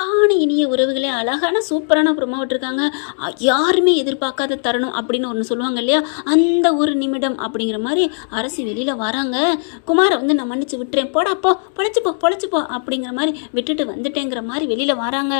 அன்பான இனிய உறவுகளே அழகான சூப்பரான ப்ரொமோ விட்டுருக்காங்க. யாருமே எதிர்பார்க்காத தருணம் அப்படின்னு ஒன்று சொல்லுவாங்க இல்லையா? அந்த ஒரு நிமிடம் அப்படிங்கிற மாதிரி அரசி வெளியில் வராங்க. குமாரை வந்து நான் மன்னிச்சு விட்டுறேன். போடாப்போ பொழைச்சிப்போ பொழைச்சிப்போ அப்படிங்கிற மாதிரி விட்டுட்டு வந்துட்டேங்கிற மாதிரி வெளியில் வராங்க.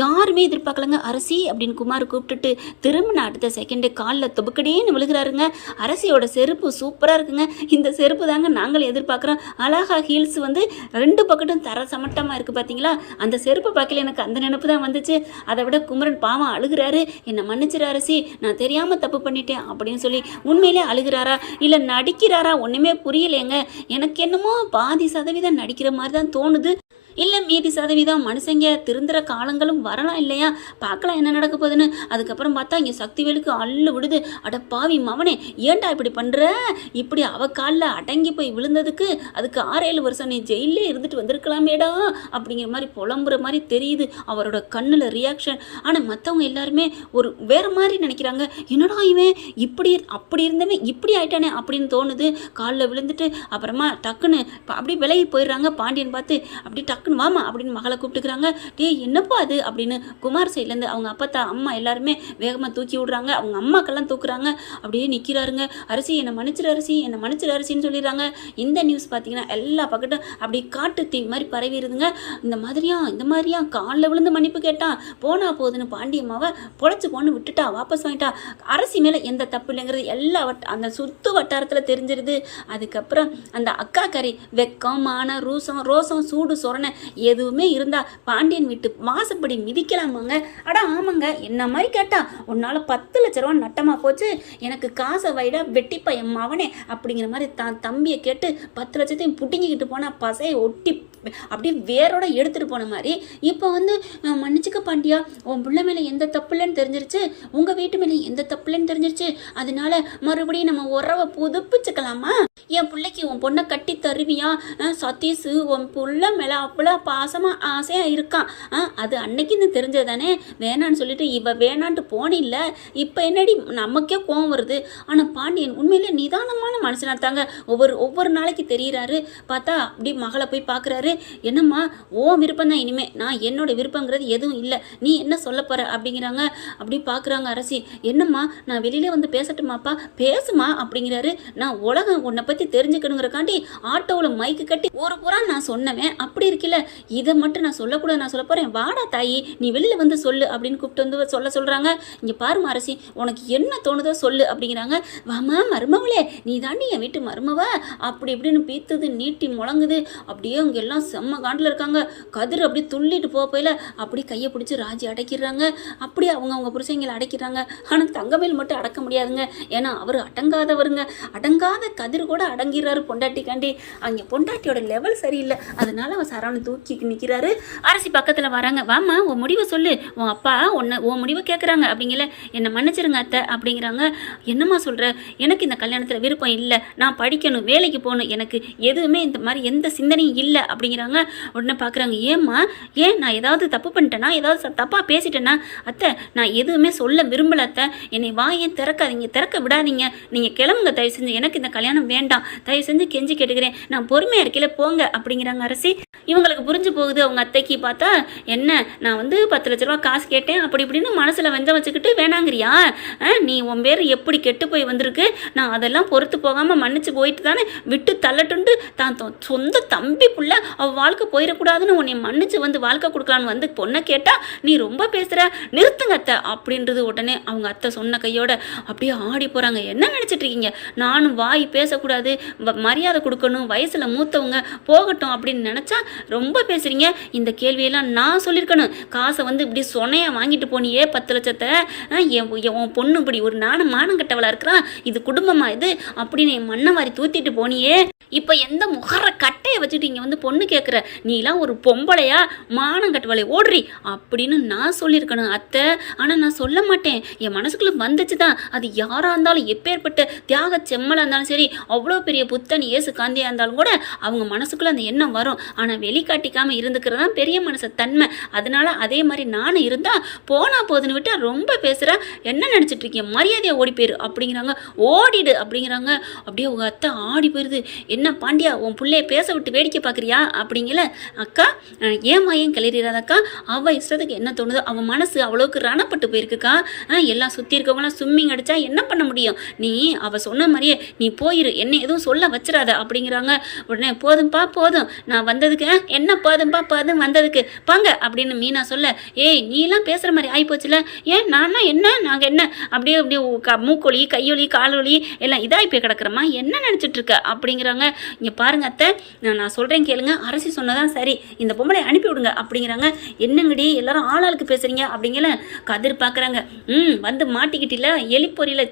யாருமே எதிர்பார்க்கலங்க. அரசி அப்படின்னு குமார் கூப்பிட்டுட்டு திரும்பின அடுத்த செகண்டே காலில் துபக்கடியேன்னு விழுகிறாருங்க. அரசியோட செருப்பு சூப்பராக இருக்குங்க. இந்த செருப்பு தாங்க நாங்கள் எதிர்பார்க்குறோம். அழகா ஹீல்ஸ் வந்து ரெண்டு பக்கட்டும் தர சமட்டமாக இருக்குது பார்த்தீங்களா அந்த செருப்பு பார்க்கல எனக்கு அந்த நினப்பு தான் வந்துச்சு. அதை விட குமரன் பாவம் அழுகிறாரு. என்னை மன்னிச்சிரு அரசி நான் தெரியாமல் தப்பு பண்ணிட்டேன் அப்படின்னு சொல்லி உண்மையிலே அழுகிறாரா? இல்லை நடிக்கிறாரா? ஒன்றுமே புரியலைங்க எனக்கு என்னமோ பாதி சதவீதம் நடிக்கிற மாதிரி தான் தோணுது. இல்லை மீதி சதவீதம் மனுஷங்க திருந்துற காலங்களும் வரலாம் இல்லையா? பார்க்கலாம் என்ன நடக்க போகுதுன்னு. அதுக்கப்புறம் பார்த்தா இங்கே சக்திவேலுக்கு அள்ளு விடுது. அட பாவி மவனே ஏன்டா இப்படி பண்ணுற இப்படி அவ காலில் அடங்கி போய் விழுந்ததுக்கு அதுக்கு ஆறேழு வருஷம் நீ ஜெயிலே இருந்துட்டு வந்திருக்கலாமேடா அப்படிங்கிற மாதிரி புலம்புற மாதிரி தெரியுது அவரோட கண்ணில் ரியாக்ஷன் ஆனால் மற்றவங்க எல்லாருமே ஒரு வேறு மாதிரி நினைக்கிறாங்க. என்னடா இவன்? இப்படி அப்படி இருந்தவன் இப்படி ஆயிட்டானே அப்படின்னு தோணுது. காலில் விழுந்துட்டு அப்புறமா டக்குன்னு அப்படியே விலகி போயிடுறாங்க. பாண்டியன் பார்த்து அப்படி டக்குன்னு வாமா அப்படின்னு மகளை கூப்பிட்டுக்கிறாங்க. டேய் என்னப்பா அது? அப்படின்னு குமார் சைட்லேருந்து அவங்க அப்பத்தா அம்மா எல்லாருமே வேகமாக தூக்கி விடுறாங்க. அவங்க அம்மாக்கெல்லாம் தூக்குறாங்க. அப்படியே நிற்கிறாருங்க அரிசி என்னை மன்னிச்சிரு அரிசி என்னை மன்னிச்சிரு அரிசின்னு சொல்லிடுறாங்க. இந்த நியூஸ் பார்த்தீங்கன்னா எல்லா பக்கட்டும் அப்படி காட்டு தீ மாதிரி பரவிடுதுங்க இந்த மாதிரியா இந்த மாதிரியா? காலில் விழுந்து மன்னிப்பு கேட்டான். போனா போகுதுன்னு பாண்டியம்மாவை பொழைச்சு போன்னு விட்டுட்டா வாபஸ் வாங்கிட்டா. அரசி மேலே எந்த தப்பு இல்லைங்கிறது எல்லா வட்ட அந்த சுத்து வட்டாரத்தில் தெரிஞ்சிருது. அதுக்கப்புறம் அந்த அக்கா கறி வெக்கம் மான ரூசம் ரோசம் சூடு சொரணை எதுவுமே இருந்தால் பாண்டியன் வீட்டு வாசப்படி மிதிக்கலாமாங்க? அட ஆமாங்க. என்ன மாதிரி கேட்டா உன்னால் பத்து லட்ச ரூபா நட்டமாக போச்சு. எனக்கு காசை வைட வெட்டி பையன் மவனே அப்படிங்கிற மாதிரி தான் தம்பியை கேட்டு பத்து லட்சத்தையும் புட்டிங்கிக்கிட்டு போனால் பசையை ஒட்டி அப்படியே வேரோட எடுத்துகிட்டு போன மாதிரி. இப்போ வந்து மன்னிச்சுக்க பாண்டியா உன் பிள்ளை மேலே எந்த தப்பு இல்லைன்னு தெரிஞ்சிருச்சு? உங்கள் வீட்டு மேலே எந்த தப்பு இல்லைன்னு தெரிஞ்சிருச்சு? அதனால மறுபடியும் நம்ம உறவை புதுப்பிச்சுக்கலாமா? என் பிள்ளைக்கு உன் பொண்ணை கட்டி தருவியா? சதீஷ் உன் புள்ள மேலே அவ்வளோ பாசமாக ஆசையாக இருக்கான் ஆ அது அன்னைக்குன்னு தெரிஞ்சதானே வேணான்னு சொல்லிட்டு இவ வேணான்ட்டு போனில்ல. இப்போ என்னடி நமக்கே கோவம் வருது. ஆனால் பாண்டியன் உண்மையிலே நிதானமான மனுஷனாக தாங்க ஒவ்வொரு ஒவ்வொரு நாளைக்கு தெரிகிறாரு பார்த்தா அப்படி மகளை போய் பார்க்குறாரு என்னம்மா ஓ விருப்பம் தான் இனிமே. நான் என்னோட விருப்பங்கிறது எதுவும் இல்லை. நீ என்ன சொல்ல போற? அப்படிங்கிறாங்க. அப்படி பார்க்குறாங்க அரசி. என்னம்மா நான் வெளியில வந்து பேசட்டுமாப்பா? பேசுமா அப்படிங்கிறாரு. நான் உலகம் உன்னை பற்றி தெரிஞ்சுக்கணுங்கிறக்காண்டி ஆட்டோவில் மைக்கு கட்டி ஒரு புறா நான் சொன்னவேன். அப்படி இருக்கில்ல. இதை மட்டும் நான் சொல்லக்கூடாது நான் சொல்ல போகிறேன் வாடா தாயி நீ வெளியில வந்து சொல்லு அப்படின்னு கூப்பிட்டு வந்து சொல்ல சொல்கிறாங்க இங்கே பாருமா அரசி உனக்கு என்ன தோணுதோ சொல்லு அப்படிங்கிறாங்க. வாமா மருமவளே நீ தாண்டி என் வீட்டு மருமவ? அப்படி இப்படின்னு பீத்துது நீட்டி முழங்குது. அப்படியே அங்கெல்லாம் செம்ம காண்டில் இருக்காங்க. கதிர் அப்படி துள்ளிட்டு போக அப்படி கையை பிடிச்சி ராஜி அடைக்கிறாங்க. அப்படியே அவங்க அவங்க புருஷங்களை அடைக்கிறாங்க. ஆனால் தங்கமேல் மட்டும் அடக்க முடியாதுங்க. ஏன்னா அவர் அடங்காதவருங்க. அடங்காத கதிர் கூட அடங்கிறாரு பொண்டாட்டிக்காண்டி அங்கே பொண்டாட்டியோட லெவல் சரியில்லை. அதனால அவன் சரவணன் தூக்கி நிற்கிறாரு அரசி பக்கத்தில் வராங்க. வாமா உன் முடிவை சொல்லு. உன் அப்பா உன்னை உன் முடிவை கேட்குறாங்க அப்படிங்கல என்னை மன்னிச்சிருங்க அத்தை அப்படிங்கிறாங்க. என்னம்மா சொல்கிற எனக்கு இந்த கல்யாணத்தில் விருப்பம் இல்லை. நான் படிக்கணும் வேலைக்கு போகணும். எனக்கு எதுவுமே இந்த மாதிரி எந்த சிந்தனையும் இல்லை. அப்படி அப்படிங்கிறாங்க. உடனே பார்க்குறாங்க ஏம்மா ஏன் நான் ஏதாவது தப்பு பண்ணிட்டேனா? ஏதாவது தப்பாக பேசிட்டேன்னா அத்தை நான் எதுவுமே சொல்ல விரும்பல அத்தை. என்னை வாயே திறக்காதீங்க திறக்க விடாதீங்க. நீங்கள் கிளம்புங்க தயவு செஞ்சு. எனக்கு இந்த கல்யாணம் வேண்டாம். தயவு செஞ்சு கெஞ்சி கேட்டுக்கிறேன். நான் பொறுமையாக இருக்கையில் போங்க அப்படிங்கிறாங்க அரசி. இவங்களுக்கு புரிஞ்சு போகுது அவங்க அத்தைக்கு. பார்த்தா என்ன நான் வந்து பத்து லட்ச ரூபா காசு கேட்டேன். அப்படி இப்படின்னு மனசில் வெஞ்சம் வச்சுக்கிட்டு வேணாங்கிறியா? ஆ, நீ உன் பேர் எப்படி கெட்டு போய் வந்திருக்கு? நான் அதெல்லாம் பொறுத்து போகாமல் மன்னிச்சு போயிட்டு தானே விட்டு தள்ளட்டுண்டு. தான் தொ- சொந்த தம்பி புள்ள அவள் வாழ்க்கை போயிடக்கூடாதுன்னு உன்னை மன்னிச்சு வந்து வாழ்க்கை கொடுக்கலான்னு வந்து பொண்ணை கேட்டால் நீ ரொம்ப பேசுகிற நிறுத்துங்க அத்தை அப்படின்றது உடனே அவங்க அத்தை சொன்ன கையோட அப்படியே ஆடி போகிறாங்க என்ன நினச்சிட்டு இருக்கீங்க? நானும் வாய் பேசக்கூடாது வ- மரியாதை கொடுக்கணும் வயசில் மூத்தவங்க போகட்டும் அப்படின்னு நினச்சா ரொம்ப பேசுகிறீங்க இந்த கேள்வியெல்லாம் நான் சொல்லியிருக்கணும் காசை வந்து இப்படி சொனையா வாங்கிட்டு போனியே பத்து லட்சத்தை. என் என் உன் பொண்ணு இப்படி ஒரு நானும் மானம் கட்டவளாக இருக்கிறா. இது குடும்பமாக இது? அப்படின்னு என் மண்ணை மாதிரி தூத்திட்டு போனியே. இப்போ எந்த முகர கட்டையை வச்சுட்டு இங்கே வந்து பொண்ணு கேட்குற நீலாம் ஒரு பொம்பளையா மானங்கட்டுவலை ஓடுறி. அப்படின்னு நான் சொல்லியிருக்கணும் அத்தை. ஆனால் நான் சொல்ல மாட்டேன். என் மனசுக்குள்ளே வந்துச்சு தான் அது யாராக இருந்தாலும் எப்பேற்பட்ட தியாக செம்மலாக இருந்தாலும் சரி அவ்வளோ பெரிய புத்தன் இயேசு காந்தியாக இருந்தாலும் கூட அவங்க மனசுக்குள்ளே அந்த எண்ணம் வரும். ஆனால் வெளிக்காட்டிக்காமல் இருந்துக்கிறது தான் பெரிய மனசு தன்மை. அதனால அதே மாதிரி நானும் இருந்தால் போனால் போதுன்னு விட்டு ரொம்ப பேசுகிற என்ன நினச்சிட்டு இருக்கீங்க? மரியாதையை ஓடி போயிரு. அப்படிங்கிறாங்க. ஓடிடு. அப்படிங்கிறாங்க. அப்படியே உங்கள் அத்தை ஆடி போயிருது. என்ன பாண்டியா உன் பிள்ளைய பேச விட்டு வேடிக்கை பார்க்குறியா அப்படிங்கல. அக்கா ஏமா ஏம்மா ஏன் கிளறிறாதக்கா? அவள் இஷ்டத்துக்கு என்ன தோணுதோ அவன் மனசு அவ்வளோக்கு ரணப்பட்டு போயிருக்குக்கா. எல்லாம் சுற்றி இருக்கவங்களாம் ஸ்விம்மிங் அடித்தா என்ன பண்ண முடியும்? நீ அவள் சொன்ன மாதிரியே நீ போயிரு என்ன எதுவும் சொல்ல வச்சிடாத அப்படிங்கிறாங்க. உடனே போதும்பா போதும். நான் வந்ததுக்கு என்ன போதும்பா போதும் வந்ததுக்கு. பாங்க அப்படின்னு மீனா சொல்ல ஏய் நீலாம் பேசுகிற மாதிரி ஆகிப்போச்சுல ஏன் நானா என்ன நாங்கள் என்ன? அப்படியே அப்படியே க- மூக்கொலி கையொலி காலொலி எல்லாம் இதாகி போய் கிடக்குறமா என்ன நினச்சிட்ருக்க அப்படிங்கிறாங்க. இங்கே பாருங்க அத்தை. நான் நான் சொல்கிறேன் கேளுங்க. அரசி சொன்னதான் சரி. இந்த பொம்பளை அனுப்பி விடுங்க அப்படிங்கிறாங்க. என்னங்கடி எல்லாரும் ஆளாளுக்கு பேசுகிறீங்க அப்படிங்கல கதிர் பார்க்குறாங்க ம் வந்து மாட்டிக்கிட்டில? எலி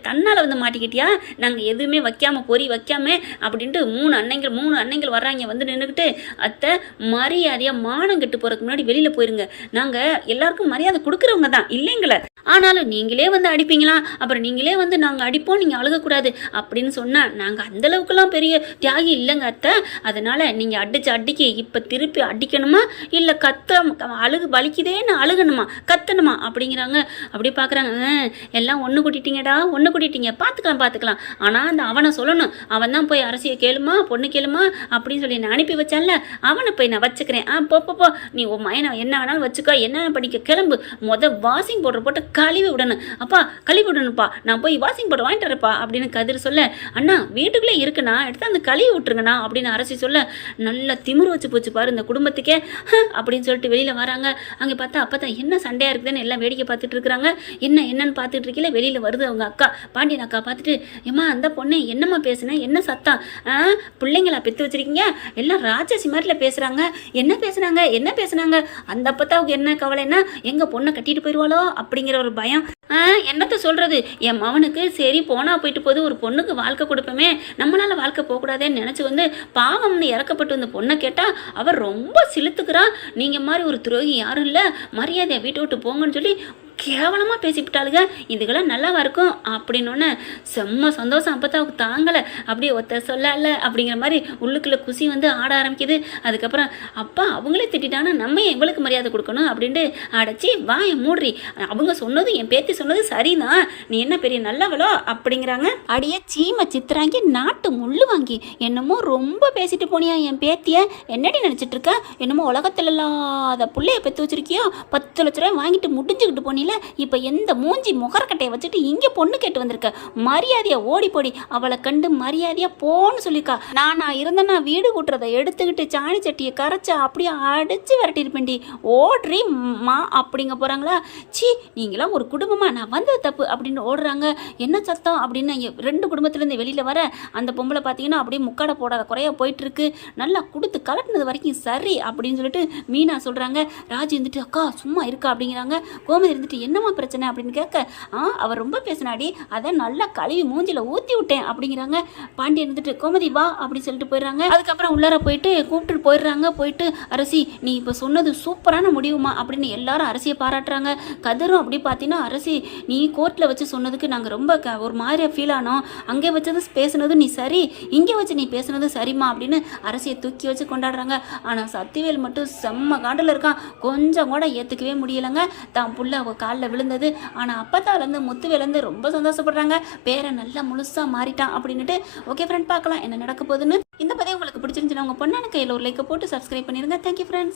தன்னால் வந்து மாட்டிக்கிட்டியா? நாங்கள் எதுவுமே வைக்காமல் பொறி வைக்காம அப்படின்ட்டு மூணு அன்னைங்கள் மூணு அன்னைங்கள் வர்றாங்க. வந்து நின்றுக்கிட்டு அத்தை மரியாதையாக மானம் கெட்டு போகிறதுக்கு முன்னாடி வெளியில் போயிருங்க. நாங்கள் எல்லாருக்கும் மரியாதை கொடுக்குறவங்க தான். இல்லைங்களே? ஆனாலும் நீங்களே வந்து அடிப்பீங்களா? அப்புறம் நீங்களே வந்து நாங்கள் அடிப்போம் நீங்கள் அழுகக்கூடாது அப்படின்னு சொன்னால் நாங்கள் அந்தளவுக்குலாம் பெரிய தியாகி இல்லைங்க அத்தை. அதனால் நீங்கள் அடிச்சு அடிக்க இப்போ திருப்பி அடிக்கணுமா? இல்லை கத்த அழுகு வலிக்குதேன்னு அழுகணுமா? கத்தணுமா? அப்படிங்கிறாங்க. அப்படி பார்க்குறாங்க எல்லாம் ஒன்று கூட்டிட்டீங்கடா ஒன்று கூட்டிட்டீங்க. பார்த்துக்கலாம் பார்த்துக்கலாம் ஆனால் அந்த அவனை சொல்லணும். அவன் தான் போய் அரசியை கேளுமா பொண்ணு கேளுமா அப்படின்னு சொல்லி நான் அனுப்பி வச்சான்ல அவனை போய் நான் வச்சுக்கிறேன். ஆ போ போ, நீ உன் மயனை என்ன வேணாலும் வச்சுக்கோ என்ன படிக்க கிளம்பு. மொத வாஷிங் பவுடர் போட்டு கழுவி விடணும். அப்பா கழுவி விடணும்ப்பா. நான் போய் வாஷிங் பவுடர் வாங்கிட்டு வரப்பா அப்படின்னு கதிர் சொல்ல அண்ணா வீட்டுக்குள்ளே இருக்குண்ணா. எடுத்து அந்த கழுவி விட்டுருங்கண்ணா அப்படின்னு அரசி சொல்ல நல்லா திமிரு வச்சு போச்சு பாரு இந்த குடும்பத்துக்கே. அப்படின்னு சொல்லிட்டு வெளியில் வராங்க. அங்கே பார்த்தா அப்போ தான் என்ன சண்டையாக இருக்குதுன்னு எல்லாம் வேடிக்கை பார்த்துட்டு இருக்கிறாங்க. என்ன என்னன்னு பார்த்துட்டு இருக்கல வெளியில் வருது அவங்க அக்கா. பாண்டியன் அக்கா பார்த்துட்டு ஏம்மா அந்த பொண்ணு என்னம்மா பேசுனேன் என்ன சத்தம்? ஆ பிள்ளைங்களா பெற்று வச்சிருக்கீங்க? எல்லாம் ராட்சசி மாதிரில பேசுகிறாங்க என்ன பேசுனாங்க? என்ன பேசுனாங்க? அந்த அப்பத்தாவுக்கு என்ன கவலைன்னா எங்கள் பொண்ணை கட்டிட்டு போயிடுவாளோ அப்படிங்கிற ஒரு பயம். என்னத்த சொல்கிறது என் மவனுக்கு சரி போனால் போயிட்டு போது ஒரு பொண்ணுக்கு வாழ்க்கை கொடுப்போமே. நம்மளால வாழ்க்கை போகக்கூடாதேன்னு நினச்சி வந்து பாவம்னு இறக்கப்பட்டு வந்த பொண்ணை கேட்டால் அவர் ரொம்ப சிலுத்துக்கிறா. நீங்கள் மாதிரி ஒரு துரோகி யாரும் இல்லை. மரியாதையை வீட்டை விட்டு போங்கன்னு சொல்லி கேவலமாக பேசிவிட்டாளுங்க இதுக்கெல்லாம் நல்லாவா இருக்கும்? அப்படின்னோடனே செம்ம சந்தோஷம். அப்போ தான் அவங்க தாங்கலை. அப்படியே ஒத்த சொல்லல அப்படிங்கிற மாதிரி உள்ளுக்குள்ள குசி வந்து ஆட ஆரம்பிக்குது. அதுக்கப்புறம் அப்பா அவங்களே திட்டானா நம்ம ஏன் இவளுக்கு மரியாதை கொடுக்கணும்? அப்படின்ட்டு அடைச்சி வாய மூடுறி அவங்க சொன்னது என் பேத்தி சொன்னது சரிதான். நீ என்ன பெரிய நல்லவளோ? அப்படிங்கிறாங்க. அடியே சீம சித்திராங்கி நாட்டு முள்ளு வாங்கி என்னமோ ரொம்ப பேசிட்டு போனியா என் பேத்திய? என்னடி நினச்சிட்டு இருக்க? என்னமோ உலகத்துல இல்லாத பிள்ளைய பெற்று வச்சிருக்கியோ? பத்து லட்ச ரூபாய் வாங்கிட்டு முடிஞ்சுக்கிட்டு போனில இப்போ எந்த மூஞ்சி முகரக்கட்டையை வச்சுட்டு இங்கே பொண்ணு கேட்டு வந்திருக்க? மரியாதையாக ஓடி போடி அவளை கண்டு மரியாதையாக போன்னு சொல்லியிருக்கா. நான் நான் இருந்தேன்னா வீடு கூட்டுறதை எடுத்துக்கிட்டு சாணி சட்டியை கரைச்சா அப்படியே அடிச்சு விரட்டிருப்பேன்டி ஓடுறி மா அப்படிங்க போகிறாங்களா சி நீங்களாம் ஒரு குடும்பமாக நான் வந்தது தப்பு அப்படின்னு ஓடுறாங்க. என்ன சத்தம் அப்படின்னு ரெண்டு குடும்பத்துலேருந்து வெளியில் வர அந்த பொம்பளை பார்த்தீங்கன்னா அப்படியே முக்காடை போடாத குறையாக போயிட்டுருக்கு. நல்லா கொடுத்து கலட்டினது வரைக்கும் சரி அப்படின்னு சொல்லிட்டு மீனா சொல்கிறாங்க ராஜி இருந்துட்டு அக்கா சும்மா இருக்கா? அப்படிங்கிறாங்க. கோமதி இருந்துட்டு என்னம்மா பிரச்சனை அப்படின்னு கேட்க ஆ அவர் ரொம்ப பேசினாடி அதை நல்லா கழுவி மூஞ்சில ஊற்றி விட்டேன் அப்படிங்கிறாங்க. பாண்டி இருந்துட்டு கோமதி வா அப்படின்னு சொல்லிட்டு போயிடுறாங்க. அதுக்கப்புறம் உள்ளார போயிட்டு கூப்பிட்டு போயிடுறாங்க. போயிட்டு அரசி நீ இப்போ சொன்னது சூப்பரான முடிவுமா அப்படின்னு எல்லாரும் அரசியை பாராட்டுறாங்க. கதிரும் அப்படி பார்த்தீங்கன்னா அரசி நீ கோர்ட்டில் வச்சு சொன்னதுக்கு நாங்கள் ரொம்ப க ஒரு மாதிரியாக ஃபீல் ஆனோம். அங்கே வச்சது பேசுனது நீ சரி இங்கே வச்சு நீ பேசுனது சரிம்மா அப்படின்னு அரசியை தூக்கி வச்சு கொண்டாடுறாங்க. ஆனால் சத்திவேல் மட்டும் செம்ம காண்டில் இருக்கான். கொஞ்சம் கூட ஏற்றுக்கவே முடியலைங்க. தான் புள்ள காலில் விழுந்தது. ஆனால் அப்பத்தாலேருந்து முத்துவேலேருந்து ரொம்ப சந்தோஷப்படுறாங்க. பேரை நல்லா முழுசாக மாறிட்டான் அப்படின்னுட்டு ஓகே ஃப்ரெண்ட் பார்க்கலாம். என்ன நடக்க போகுதுன்னு? இந்த பதிவு உங்களுக்கு பிடிச்சிருந்துச்சுன்னா உங்கள் பொண்ணான கையில் ஒரு லைக்கை போட்டு சப்ஸ்கிரைப் பண்ணிடுங்க தேங்க்யூ ஃப்ரெண்ட்ஸ்